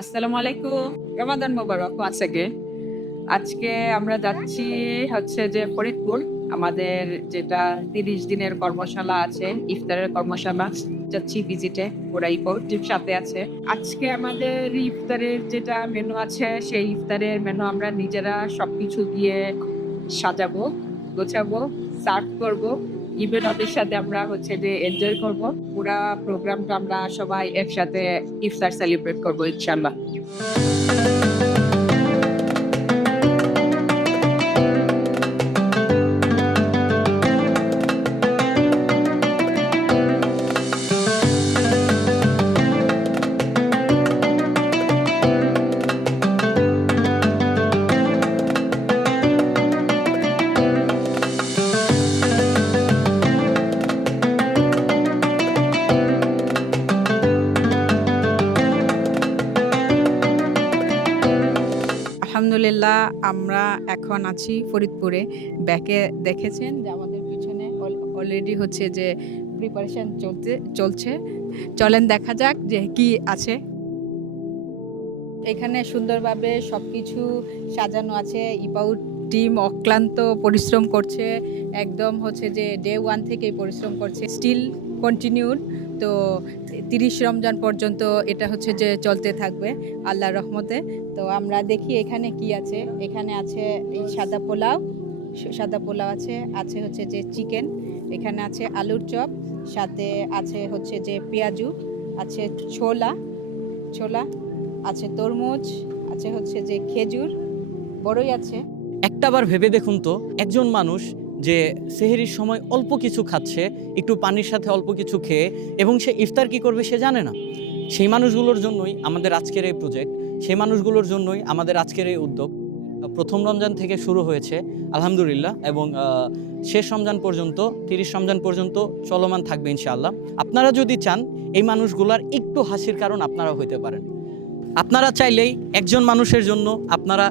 আসসালামু আলাইকুম। রমাদান মোবারক once again। আজকে আমরা যাচ্ছি হচ্ছে যে ফরিদপুর। আমাদের যেটা ৩০ দিনের কর্মশালা আছে, ইফতারের কর্মশালা। যাচ্ছি ভিজিটে। ওরাই টিম সাথে আছে। আজকে আমাদের ইফতারের যেটা মেনু আছে, সেই ইফতারের মেনু আমরা নিজেরা সবকিছু দিয়ে সাজাবো, গোছাবো, সার্ভ করবো। ইভেন ওদের সাথে আমরা হচ্ছে যে এনজয় করব। পুরা প্রোগ্রামটা আমরা সবাই একসাথে ইফতার সেলিব্রেট করবো ইনশাল্লাহ। আলহামদুলিল্লাহ, আমরা এখন আছি ফরিদপুরে। ব্যাকে দেখেছেন যে আমাদের পিছনে অলরেডি হচ্ছে যে প্রিপারেশন চলছে। চলেন দেখা যাক যে কি আছে। এখানে সুন্দরভাবে সবকিছু সাজানো আছে। ইপাউট টিম অক্লান্ত পরিশ্রম করছে, একদম হচ্ছে যে ডে 1 থেকেই পরিশ্রম করছে, স্টিল কন্টিনিউড। তো 30 রমজান পর্যন্ত এটা হচ্ছে যে চলতে থাকবে আল্লাহর রহমতে। তো আমরা দেখি এখানে কি আছে। এখানে আছে এই সাদা পোলাও আছে হচ্ছে যে চিকেন, এখানে আছে আলুর চপ, সাথে আছে হচ্ছে যে পেঁয়াজু, আছে ছোলা, আছে তরমুজ, আছে হচ্ছে যে খেজুর, বড়ই আছে। একটাবার ভেবে দেখুন তো, একজন মানুষ যে সেহরির সময় অল্প কিছু খাচ্ছে, একটু পানির সাথে অল্প কিছু খেয়ে, এবং সে ইফতার কি করবে সে জানে না। সেই মানুষগুলোর জন্যই আমাদের আজকের এই প্রজেক্ট, সেই মানুষগুলোর জন্যই আমাদের আজকের এই উদ্যোগ। প্রথম রমজান থেকে শুরু হয়েছে আলহামদুলিল্লাহ, এবং শেষ রমজান পর্যন্ত 30 রমজান পর্যন্ত চলমান থাকবে ইনশাআল্লাহ। আপনারা যদি চান এই মানুষগুলার একটু হাসির কারণ আপনারা হইতে পারেন। আপনারা চাইলেই একজন মানুষের জন্য আপনারা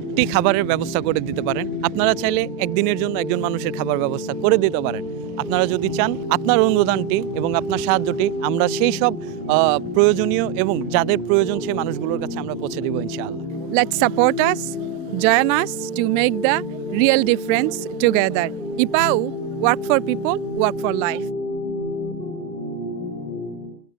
একটি খাবারের ব্যবস্থা করে দিতে পারেন। আপনারা চাইলে একদিনের জন্য একজন মানুষের খাবার ব্যবস্থা করে দিতে পারেন। আপনারা যদি চান, আপনার অনুদানটি এবং আপনার সাহায্যটি আমরা সেই সব প্রয়োজনীয় এবং যাদের প্রয়োজন সেই মানুষগুলোর কাছে আমরা পৌঁছে দেব ইনশাআল্লাহ। Let's support us, join us to make the real difference together. IPAU, work for people, work for life.